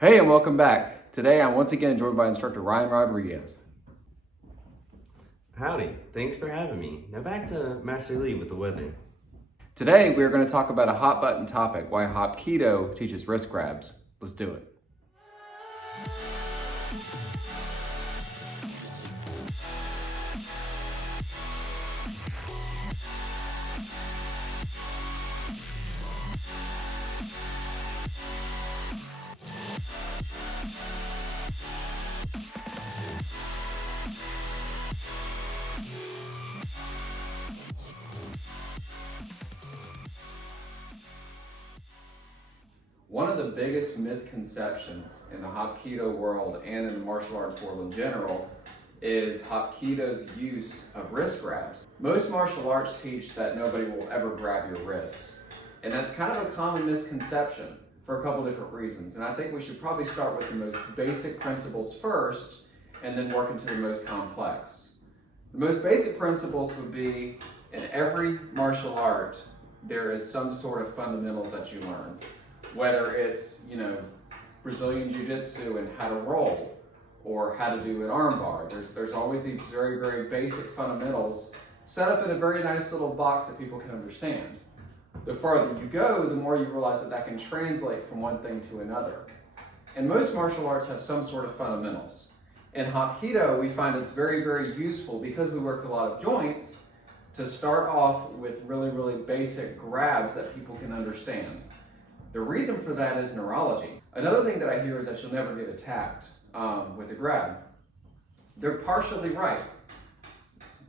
Hey, and welcome back. Today I'm once again joined by Instructor Ryan Rodriguez. Howdy, thanks for having me. Now back to Master Lee with the weather. Today we are going to talk about a hot button topic, why Hapkido teaches wrist grabs. Let's do it. One of the biggest misconceptions in the Hapkido world and in the martial arts world in general is Hapkido's use of wrist grabs. Most martial arts teach that nobody will ever grab your wrist. And that's kind of a common misconception for a couple different reasons. And I think we should probably start with the most basic principles first and then work into the most complex. The most basic principles would be in every martial art, there is some sort of fundamentals that you learn. Whether it's, Brazilian Jiu-Jitsu and how to roll or how to do an arm bar. There's always these very, very basic fundamentals set up in a very nice little box that people can understand. The farther you go, the more you realize that can translate from one thing to another. And most martial arts have some sort of fundamentals. In Hapkido, we find it's very, very useful because we work a lot of joints to start off with really, really basic grabs that people can understand. The reason for that is neurology. Another thing that I hear is that you'll never get attacked with a grab. They're partially right,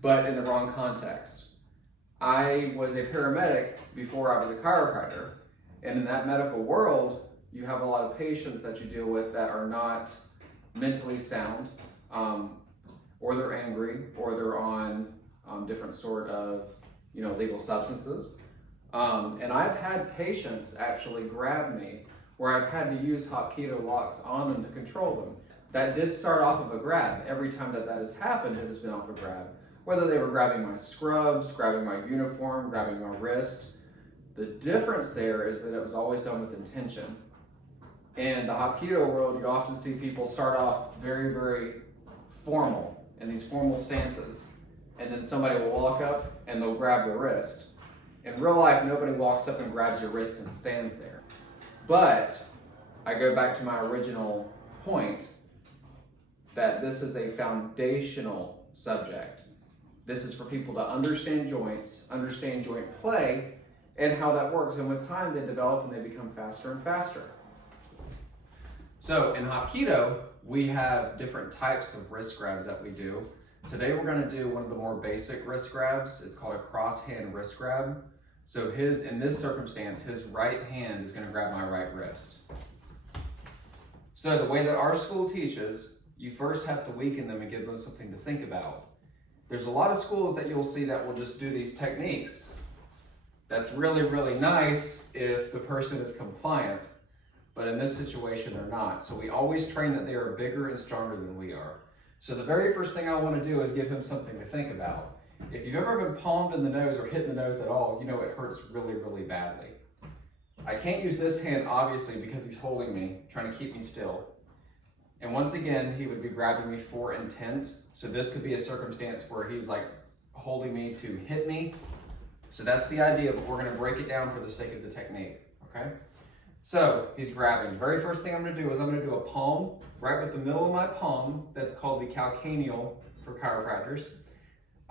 but in the wrong context. I was a paramedic before I was a chiropractor, and in that medical world, you have a lot of patients that you deal with that are not mentally sound, or they're angry, or they're on different sort of legal substances. And I've had patients actually grab me where I've had to use Hapkido locks on them to control them. That did start off of a grab. Every time that has happened, it has been off a grab. Whether they were grabbing my scrubs, grabbing my uniform, grabbing my wrist. The difference there is that it was always done with intention. In the Hapkido world, you often see people start off very, very formal in these formal stances. And then somebody will walk up and they'll grab the wrist. In real life, nobody walks up and grabs your wrist and stands there. But I go back to my original point that this is a foundational subject. This is for people to understand joints, understand joint play, and how that works. And with time, they develop and they become faster and faster. So in Hapkido, we have different types of wrist grabs that we do. Today we're going to do one of the more basic wrist grabs. It's called a cross-hand wrist grab. So in this circumstance, his right hand is going to grab my right wrist. So the way that our school teaches, you first have to weaken them and give them something to think about. There's a lot of schools that you'll see that will just do these techniques. That's really, really nice if the person is compliant, but in this situation, they're not. So we always train that they are bigger and stronger than we are. So the very first thing I want to do is give him something to think about. If you've ever been palmed in the nose or hit in the nose at all, you know it hurts really, really badly. I can't use this hand, obviously, because he's holding me, trying to keep me still. And once again, he would be grabbing me for intent. So this could be a circumstance where he's like holding me to hit me. So that's the idea, but we're going to break it down for the sake of the technique, okay? So he's grabbing. The very first thing I'm going to do is I'm going to do a palm right with the middle of my palm. That's called the calcaneal for chiropractors.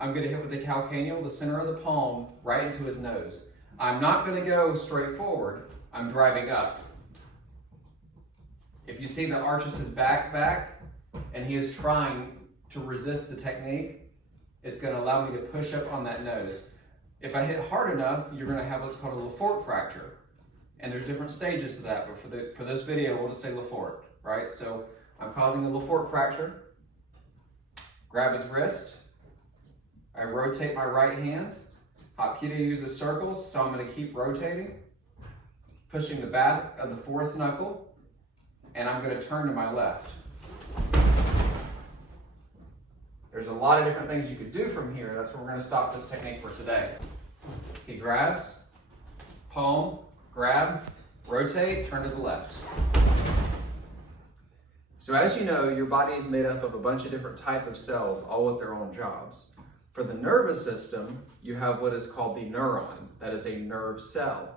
I'm going to hit with the calcaneal, the center of the palm, right into his nose. I'm not going to go straight forward. I'm driving up. If you see that arches his back, and he is trying to resist the technique, it's going to allow me to push up on that nose. If I hit hard enough, you're going to have what's called a Lefort fracture. And there's different stages to that, but for this video, we'll just say Lefort, right? So I'm causing a Lefort fracture. Grab his wrist. I rotate my right hand. Hapkido uses circles, so I'm going to keep rotating, pushing the back of the fourth knuckle, and I'm going to turn to my left. There's a lot of different things you could do from here. That's where we're going to stop this technique for today. He grabs, palm, grab, rotate, turn to the left. So as you know, your body is made up of a bunch of different types of cells, all with their own jobs. For the nervous system, you have what is called the neuron. That is a nerve cell.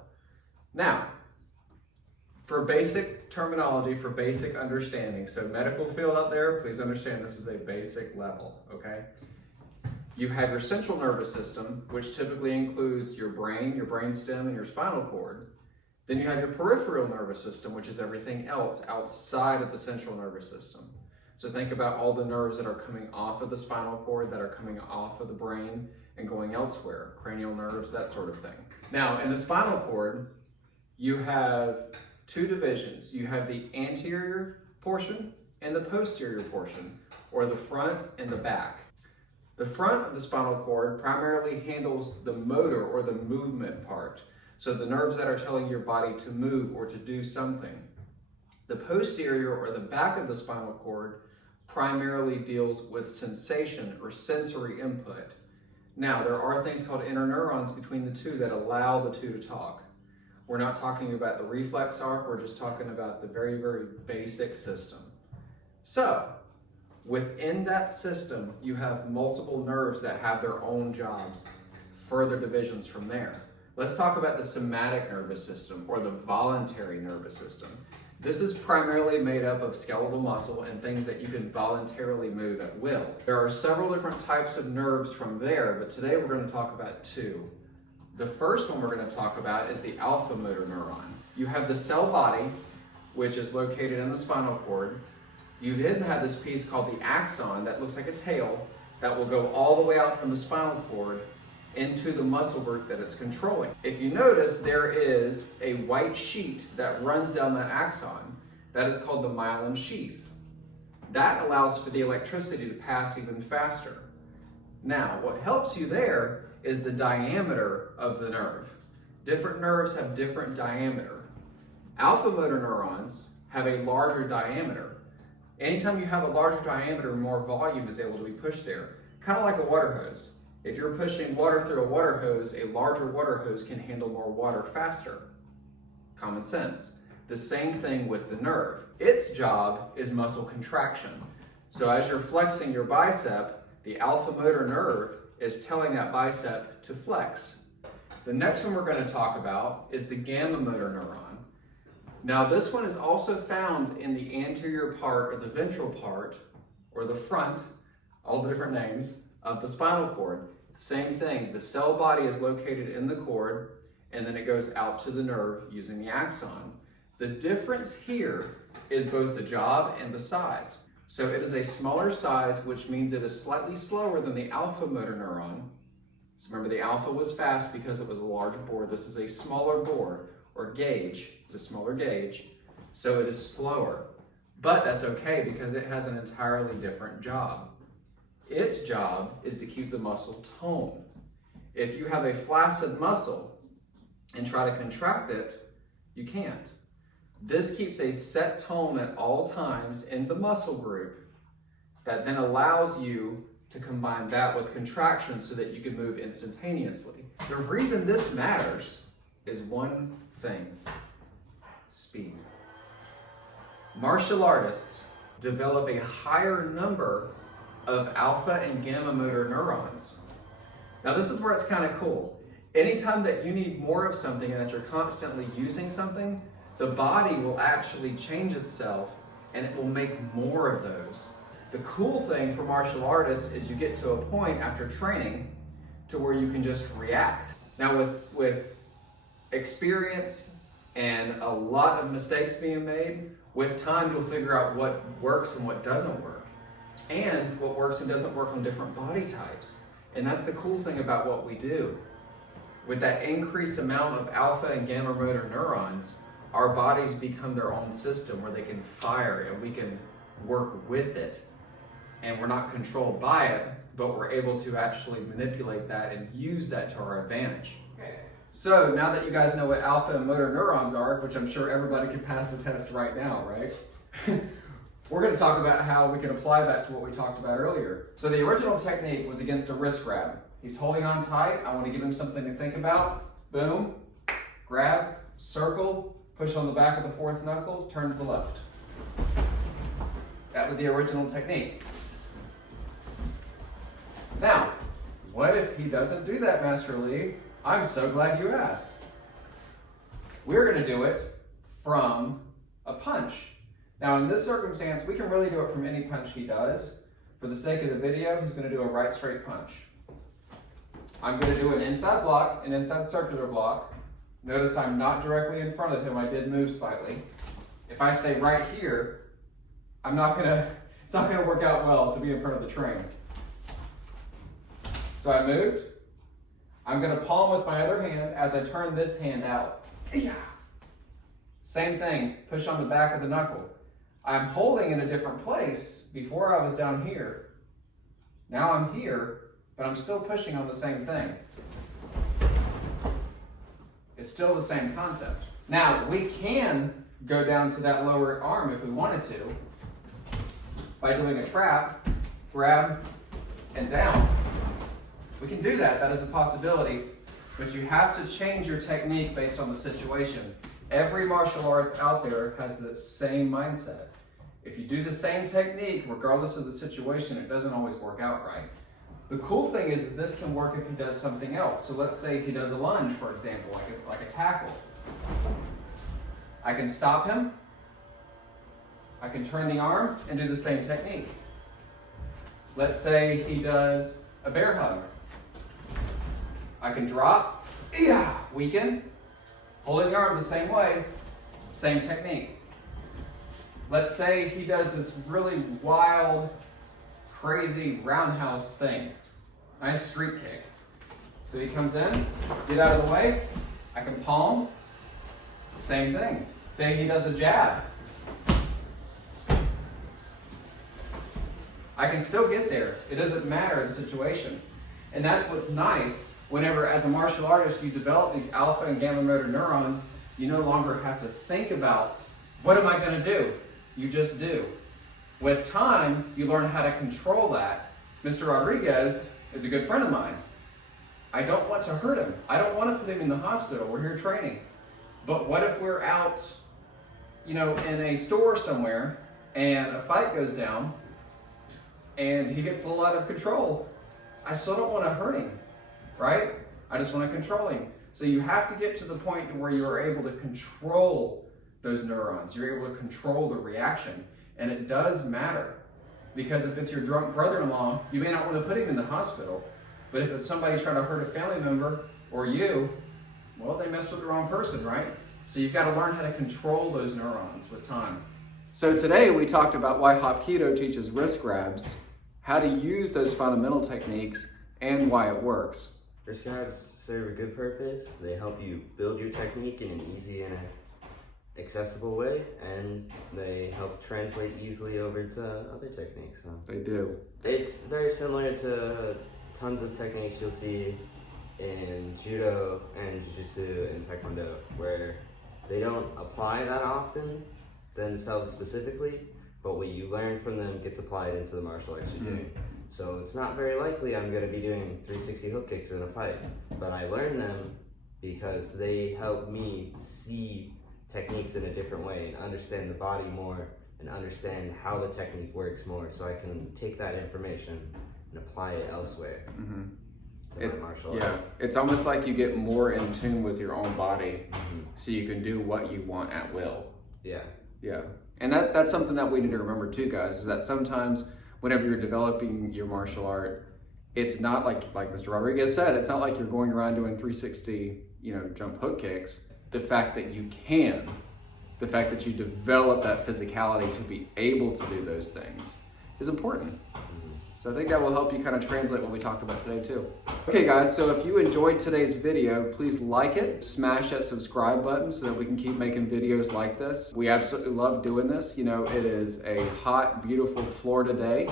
Now, for basic terminology, for basic understanding, so medical field out there, please understand this is a basic level, okay? You have your central nervous system, which typically includes your brain stem, and your spinal cord. Then you have your peripheral nervous system, which is everything else outside of the central nervous system. So think about all the nerves that are coming off of the spinal cord, that are coming off of the brain and going elsewhere, cranial nerves, that sort of thing. Now, in the spinal cord, you have two divisions. You have the anterior portion and the posterior portion, or the front and the back. The front of the spinal cord primarily handles the motor or the movement part. So the nerves that are telling your body to move or to do something. The posterior or the back of the spinal cord primarily deals with sensation or sensory input. Now, there are things called interneurons between the two that allow the two to talk. We're not talking about the reflex arc, we're just talking about the very, very basic system. So, within that system, you have multiple nerves that have their own jobs, further divisions from there. Let's talk about the somatic nervous system, or the voluntary nervous system. This is primarily made up of skeletal muscle and things that you can voluntarily move at will. There are several different types of nerves from there, but today we're going to talk about two. The first one we're going to talk about is the alpha motor neuron. You have the cell body, which is located in the spinal cord. You then have this piece called the axon that looks like a tail that will go all the way out from the spinal cord into the muscle group that it's controlling. If you notice, there is a white sheet that runs down that axon. That is called the myelin sheath. That allows for the electricity to pass even faster. Now, what helps you there is the diameter of the nerve. Different nerves have different diameter. Alpha motor neurons have a larger diameter. Anytime you have a larger diameter, more volume is able to be pushed there. Kind of like a water hose. If you're pushing water through a water hose, a larger water hose can handle more water faster. Common sense. The same thing with the nerve. Its job is muscle contraction. So as you're flexing your bicep, the alpha motor nerve is telling that bicep to flex. The next one we're going to talk about is the gamma motor neuron. Now this one is also found in the anterior part or the ventral part, or the front, all the different names, of the spinal cord. Same thing, the cell body is located in the cord and then it goes out to the nerve using the axon. The difference here is both the job and the size. So it is a smaller size, which means it is slightly slower than the alpha motor neuron. So remember, the alpha was fast because it was a large bore. This is a smaller bore or gauge. It's a smaller gauge, so it is slower. But that's okay because it has an entirely different job. Its job is to keep the muscle toned. If you have a flaccid muscle and try to contract it, you can't. This keeps a set tone at all times in the muscle group that then allows you to combine that with contraction so that you can move instantaneously. The reason this matters is one thing: speed. Martial artists develop a higher number of alpha and gamma motor neurons. Now this is where it's kind of cool. Anytime that you need more of something and that you're constantly using something, the body will actually change itself and it will make more of those. The cool thing for martial artists is you get to a point after training to where you can just react. Now with experience and a lot of mistakes being made, with time you'll figure out what works and what doesn't work, and what works and doesn't work on different body types. And that's the cool thing about what we do. With that increased amount of alpha and gamma motor neurons, our bodies become their own system where they can fire and we can work with it. And we're not controlled by it, but we're able to actually manipulate that and use that to our advantage. Okay. So now that you guys know what alpha and motor neurons are, which I'm sure everybody can pass the test right now, right? We're going to talk about how we can apply that to what we talked about earlier. So the original technique was against a wrist grab. He's holding on tight. I want to give him something to think about. Boom, grab, circle, push on the back of the fourth knuckle, turn to the left. That was the original technique. Now, what if he doesn't do that, Master Lee? I'm so glad you asked. We're going to do it from a punch. Now, in this circumstance, we can really do it from any punch he does. For the sake of the video, he's going to do a right straight punch. I'm going to do an inside block, an inside circular block. Notice I'm not directly in front of him. I did move slightly. If I stay right here, it's not going to work out well to be in front of the train. So I moved. I'm going to palm with my other hand as I turn this hand out. Yeah. Same thing, push on the back of the knuckle. I'm holding in a different place. Before I was down here. Now I'm here, but I'm still pushing on the same thing. It's still the same concept. Now, we can go down to that lower arm if we wanted to by doing a trap, grab, and down. We can do that, that is a possibility, but you have to change your technique based on the situation. Every martial art out there has the same mindset. If you do the same technique, regardless of the situation, it doesn't always work out right. The cool thing is this can work if he does something else. So let's say he does a lunge, for example, like a tackle. I can stop him. I can turn the arm and do the same technique. Let's say he does a bear hug. I can drop, weaken, holding the arm the same way, same technique. Let's say he does this really wild, crazy roundhouse thing. Nice street kick. So he comes in, get out of the way, I can palm, same thing. Say he does a jab. I can still get there. It doesn't matter the situation. And that's what's nice. Whenever, as a martial artist, you develop these alpha and gamma motor neurons, you no longer have to think about, what am I going to do? You just do. With time, you learn how to control that. Mr. Rodriguez is a good friend of mine. I don't want to hurt him. I don't want to put him in the hospital. We're here training. But what if we're out, in a store somewhere, and a fight goes down, and he gets a little out of control? I still don't want to hurt him. Right? I just want to control him. So you have to get to the point where you are able to control those neurons. You're able to control the reaction. And it does matter. Because if it's your drunk brother-in-law, you may not want to put him in the hospital. But if it's somebody trying to hurt a family member or you, well, they messed with the wrong person, right? So you've got to learn how to control those neurons with time. So today we talked about why Hapkido teaches wrist grabs, how to use those fundamental techniques, and why it works. Wrist grabs serve a good purpose. They help you build your technique in an easy and accessible way, and they help translate easily over to other techniques. So they do. It's very similar to tons of techniques you'll see in judo and jiu-jitsu and taekwondo, where they don't apply that often themselves specifically, but what you learn from them gets applied into the martial arts you're doing. So it's not very likely I'm going to be doing 360 hook kicks in a fight, but I learn them because they help me see techniques in a different way and understand the body more and understand how the technique works more, so I can take that information and apply it elsewhere. To my martial art. Yeah, it's almost like you get more in tune with your own body, so you can do what you want at will. Yeah. And that's something that we need to remember too, guys, is that sometimes whenever you're developing your martial art, it's not like Mr. Rodriguez said, it's not like you're going around doing 360, jump hook kicks. The fact that you can, the fact that you develop that physicality to be able to do those things is important. So I think that will help you kind of translate what we talked about today too. Okay guys, so if you enjoyed today's video, please like it, smash that subscribe button so that we can keep making videos like this. We absolutely love doing this. It is a hot, beautiful Florida day,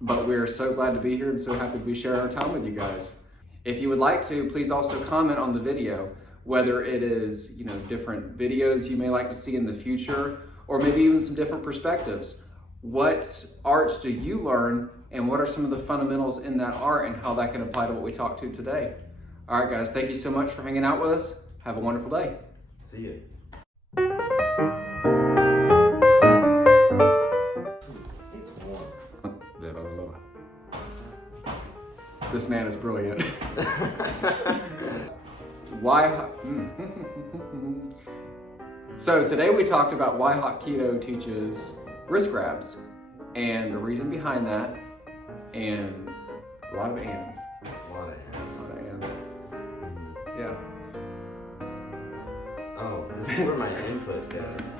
but we're so glad to be here and so happy to be sharing our time with you guys. If you would like to, please also comment on the video, whether it is, different videos you may like to see in the future, or maybe even some different perspectives. What arts do you learn, and what are some of the fundamentals in that art and how that can apply to what we talked to today? All right, guys, thank you so much for hanging out with us. Have a wonderful day. See you. This man is brilliant. Why? So today we talked about why Hapkido teaches wrist grabs and the reason behind that, and a lot of ands. A lot of hands. A lot of ands. Yeah. Oh, this is where my input goes.